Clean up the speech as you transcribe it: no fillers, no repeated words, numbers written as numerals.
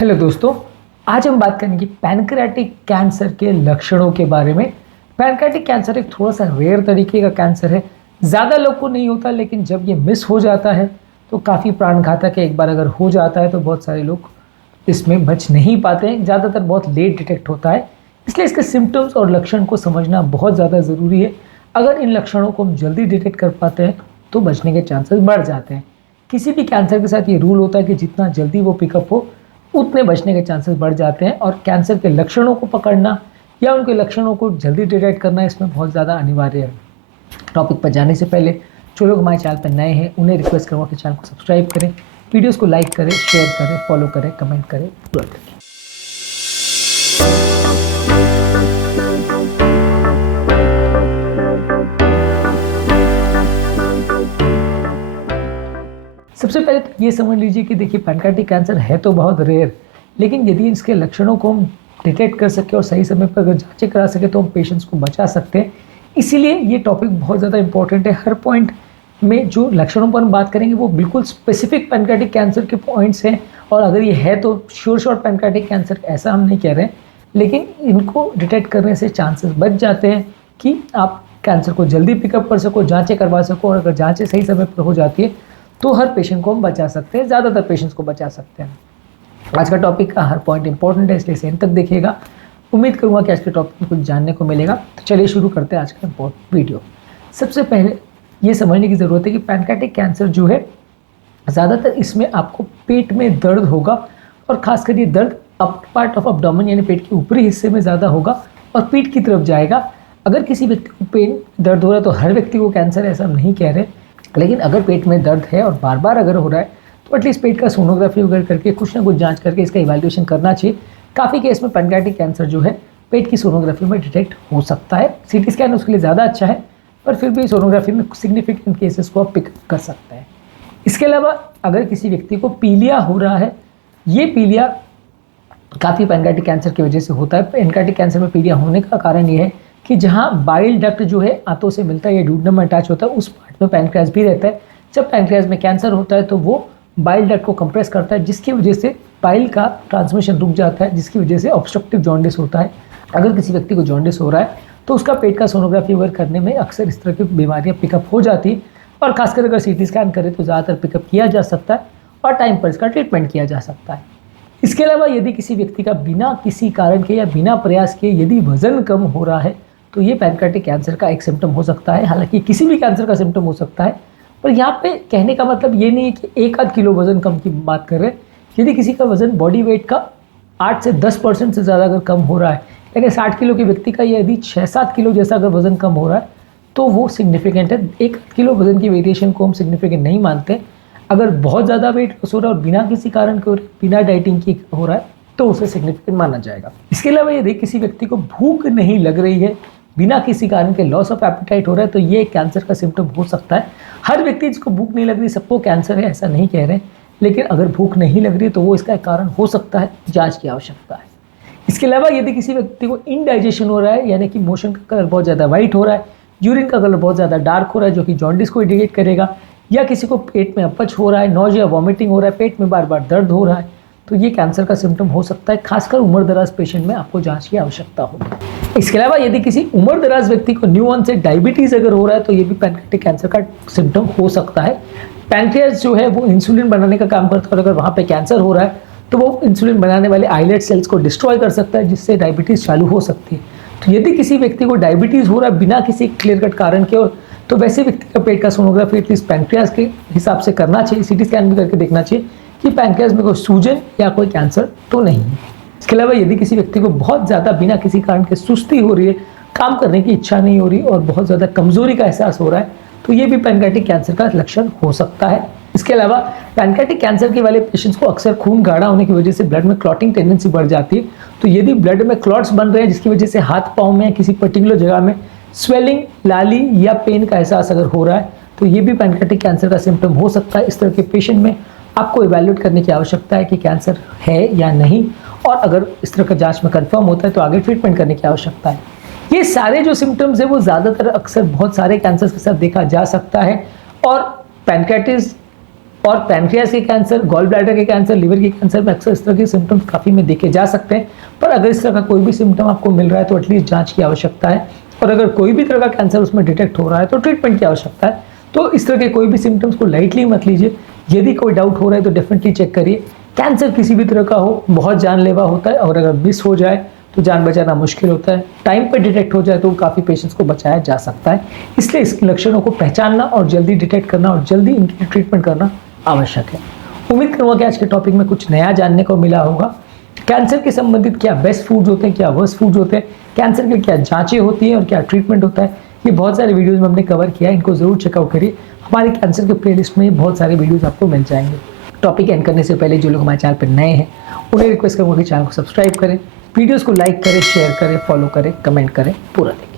Hello दोस्तों, आज हम बात करेंगे पैनक्रियाटिक कैंसर के लक्षणों के बारे में। पैनक्रियाटिक कैंसर एक थोड़ा सा रेयर तरीके का कैंसर है। ज़्यादा लोग को नहीं होता, लेकिन जब ये मिस हो जाता है तो काफ़ी प्राणघातक है। एक बार अगर हो जाता है तो बहुत सारे लोग इसमें बच नहीं पाते हैं। ज़्यादातर बहुत लेट डिटेक्ट होता है, इसलिए इसके सिम्टम्स और लक्षण को समझना बहुत ज़्यादा ज़रूरी है। अगर इन लक्षणों को हम जल्दी डिटेक्ट कर पाते हैं तो बचने के चांसेस बढ़ जाते हैं। किसी भी कैंसर के साथ ये रूल होता है कि जितना जल्दी वो पिकअप हो उतने बचने के चांसेस बढ़ जाते हैं, और कैंसर के लक्षणों को पकड़ना या उनके लक्षणों को जल्दी डिटेक्ट करना इसमें बहुत ज़्यादा अनिवार्य है। टॉपिक पर जाने से पहले जो लोग हमारे चैनल पर नए हैं उन्हें रिक्वेस्ट करूँगा कि चैनल को सब्सक्राइब करें, वीडियोस को लाइक करें, शेयर करें, फॉलो करें, कमेंट करें, पूरा करें। सबसे पहले तो ये समझ लीजिए कि देखिए, पैनक्रियाटिक कैंसर है तो बहुत रेयर, लेकिन यदि इसके लक्षणों को हम डिटेक्ट कर सके और सही समय पर अगर जांचें करा सके तो हम पेशेंट्स को बचा सकते हैं। इसीलिए ये टॉपिक बहुत ज़्यादा इंपॉर्टेंट है। हर पॉइंट में जो लक्षणों पर हम बात करेंगे वो बिल्कुल स्पेसिफिक पैनक्रियाटिक कैंसर के पॉइंट्स हैं, और अगर ये है तो श्योर पैनक्रियाटिक कैंसर, ऐसा हम नहीं कह रहे हैं, लेकिन इनको डिटेक्ट करने से चांसेस बच जाते हैं कि आप कैंसर को जल्दी पिकअप कर सको, जाँचें करवा सको, और अगर जाँचें सही समय पर हो जाती है तो हर पेशेंट को हम बचा सकते हैं, ज़्यादातर पेशेंट्स को बचा सकते हैं। आज का टॉपिक का हर पॉइंट इंपॉर्टेंट है, इसलिए इसे अंत तक देखिएगा। उम्मीद करूंगा कि आज के टॉपिक में कुछ जानने को मिलेगा। तो चलिए शुरू करते हैं आज का इम्पोर्टेंट वीडियो। सबसे पहले ये समझने की ज़रूरत है कि पैनक्रियाटिक कैंसर जो है, ज़्यादातर इसमें आपको पेट में दर्द होगा, और ख़ासकर ये दर्द अपर पार्ट ऑफ एब्डोमेन यानी पेट के ऊपरी हिस्से में ज़्यादा होगा और पीठ की तरफ जाएगा। अगर किसी व्यक्ति को पेट दर्द हो रहा है तो हर व्यक्ति को कैंसर है ऐसा हम नहीं कह रहे, लेकिन अगर पेट में दर्द है और बार बार अगर हो रहा है तो एटलीस्ट पेट का सोनोग्राफी वगैरह करके कुछ ना कुछ जांच करके इसका इवैल्यूएशन करना चाहिए। काफ़ी केस में पैनक्रियाटिक कैंसर जो है पेट की सोनोग्राफी में डिटेक्ट हो सकता है। सीटी स्कैन उसके लिए ज़्यादा अच्छा है, पर फिर भी सोनोग्राफी में सिग्निफिकेंट केसेस को आप पिक कर सकते हैं। इसके अलावा अगर किसी व्यक्ति को पीलिया हो रहा है, ये पीलिया काफ़ी पैनक्रियाटिक कैंसर की वजह से होता है। पैनक्रियाटिक कैंसर में पीलिया होने का कारण ये है कि जहाँ बाइल डक्ट जो है आंतों से मिलता है या डूडेनम में अटैच होता है, उस पार्ट में पैनक्रियास भी रहता है। जब पैनक्रियास में कैंसर होता है तो वो बाइल डक्ट को कंप्रेस करता है, जिसकी वजह से बाइल का ट्रांसमिशन रुक जाता है, जिसकी वजह से ऑब्स्ट्रक्टिव जॉन्डिस होता है। अगर किसी व्यक्ति को जॉन्डिस हो रहा है तो उसका पेट का सोनोग्राफी वगैरह करने में अक्सर इस तरह की बीमारियाँ पिकअप हो जाती है, और खासकर अगर सीटी स्कैन करें तो ज़्यादातर पिकअप किया जा सकता है और टाइम पर इसका ट्रीटमेंट किया जा सकता है। इसके अलावा यदि किसी व्यक्ति का बिना किसी कारण के या बिना प्रयास के यदि वज़न कम हो रहा है तो ये पैनक्रियाटिक कैंसर का एक सिम्टम हो सकता है। हालांकि किसी भी कैंसर का सिम्टम हो सकता है, पर यहाँ पे कहने का मतलब ये नहीं है कि 1-8 किलो वज़न कम की बात कर रहे हैं। यदि किसी का वज़न बॉडी वेट का 8 से 10% से ज़्यादा अगर कम हो रहा है, यानी 60 किलो के व्यक्ति का यदि 6-7 किलो जैसा अगर वज़न कम हो रहा है तो वो सिग्निफिकेंट है। 1 किलो वज़न की वेरिएशन को हम सिग्निफिकेंट नहीं मानते। अगर बहुत ज़्यादा वेट लॉस हो रहा है और बिना किसी कारण के बिना डाइटिंग की हो रहा है तो उसे सिग्निफिकेंट माना जाएगा। इसके अलावा यदि किसी व्यक्ति को भूख नहीं लग रही है, बिना किसी कारण के लॉस ऑफ एपेटाइट हो रहा है, तो ये कैंसर का सिम्टम हो सकता है। हर व्यक्ति जिसको भूख नहीं लग रही सबको कैंसर है ऐसा नहीं कह रहे, लेकिन अगर भूख नहीं लग रही है तो वो इसका कारण हो सकता है, जांच की आवश्यकता है। इसके अलावा यदि किसी व्यक्ति को इनडाइजेशन हो रहा है, यानी कि मोशन का कलर बहुत ज़्यादा वाइट हो रहा है, यूरिन का कलर बहुत ज़्यादा डार्क हो रहा है जो कि जॉन्डिस को इंडिकेट करेगा, या किसी को पेट में अपच हो रहा है, नौजिया, वॉमिटिंग हो रहा है, पेट में बार बार दर्द हो रहा है, तो ये कैंसर का सिम्टम हो सकता है। खासकर उम्रदराज पेशेंट में आपको जांच की आवश्यकता होगी। इसके अलावा यदि किसी उम्रदराज व्यक्ति को न्यू ऑनसेट डायबिटीज़ अगर हो रहा है तो ये भी पैनक्रियाटिक कैंसर का सिम्टम हो सकता है। पैनक्रियास जो है वो इंसुलिन बनाने का काम करता है, और अगर वहाँ पे कैंसर हो रहा है तो वो इंसुलिन बनाने वाले आइलेट सेल्स को डिस्ट्रॉय कर सकता है, जिससे डायबिटीज़ चालू हो सकती है। तो यदि किसी व्यक्ति को डायबिटीज़ हो रहा है बिना किसी क्लियर कट कारण के, और तो वैसे व्यक्ति का पेट का सोनोग्राफी एटलीस्ट पैनक्रियास के हिसाब से करना चाहिए, सीटी स्कैन भी करके देखना चाहिए कि पैनक्रियास में कोई सूजन या कोई कैंसर तो नहीं है। इसके अलावा यदि किसी व्यक्ति को बहुत ज़्यादा बिना किसी कारण के सुस्ती हो रही है, काम करने की इच्छा नहीं हो रही और बहुत ज़्यादा कमजोरी का एहसास हो रहा है, तो ये भी पैनक्रियाटिक कैंसर का लक्षण हो सकता है। इसके अलावा पैनक्रियाटिक कैंसर के वाले पेशेंट्स को अक्सर खून गाढ़ा होने की वजह से ब्लड में क्लॉटिंग टेंडेंसी बढ़ जाती है। तो यदि ब्लड में क्लॉट्स बन रहे हैं जिसकी वजह से हाथ पाँव में किसी पर्टिकुलर जगह में स्वेलिंग, लाली या पेन का एहसास अगर हो रहा है तो ये भी पैनक्रियाटिक कैंसर का सिम्टम हो सकता है। इस तरह के पेशेंट में आपको इवैल्यूएट करने की आवश्यकता है कि कैंसर है या नहीं, और अगर इस तरह का जांच में कंफर्म होता है तो आगे ट्रीटमेंट करने की आवश्यकता है। ये सारे जो सिम्टम्स है वो ज़्यादातर अक्सर बहुत सारे कैंसर के साथ देखा जा सकता है, और पैनक्रियाटिस और पैनक्रियास के कैंसर, गॉल ब्लैडर के कैंसर, लिवर के कैंसर में अक्सर इस तरह के सिम्टम्स काफ़ी में देखे जा सकते हैं। पर अगर इस तरह का कोई भी सिम्टम आपको मिल रहा है तो एटलीस्ट जांच की आवश्यकता है, और अगर कोई भी तरह का कैंसर उसमें डिटेक्ट हो रहा है तो ट्रीटमेंट की आवश्यकता है। तो इस तरह के कोई भी सिम्टम्स को लाइटली मत लीजिए। यदि कोई डाउट हो रहा है तो डेफिनेटली चेक करिए। कैंसर किसी भी तरह का हो बहुत जानलेवा होता है, और अगर मिस हो जाए तो जान बचाना मुश्किल होता है। टाइम पे डिटेक्ट हो जाए तो काफ़ी पेशेंट्स को बचाया जा सकता है। इसलिए इस लक्षणों को पहचानना और जल्दी डिटेक्ट करना और जल्दी इनकी ट्रीटमेंट करना आवश्यक है। उम्मीद करूँगा कि आज के टॉपिक में कुछ नया जानने को मिला होगा। कैंसर के संबंधित क्या बेस्ट फूड्स होते हैं, क्या वर्स्ट फूड्स होते हैं, कैंसर के क्या जांचें होती हैं और क्या ट्रीटमेंट होता है, ये बहुत सारे वीडियोस में हमने कवर किया है। इनको ज़रूर चेकआउट करिए। हमारे कैंसर के प्लेलिस्ट में बहुत सारे वीडियोस आपको मिल जाएंगे। टॉपिक एंड करने से पहले जो लोग हमारे चैनल पर नए हैं उन्हें रिक्वेस्ट करूँगा कि चैनल को सब्सक्राइब करें, वीडियोज़ को लाइक करें, शेयर करें, फॉलो करें, कमेंट करें, पूरा देखें।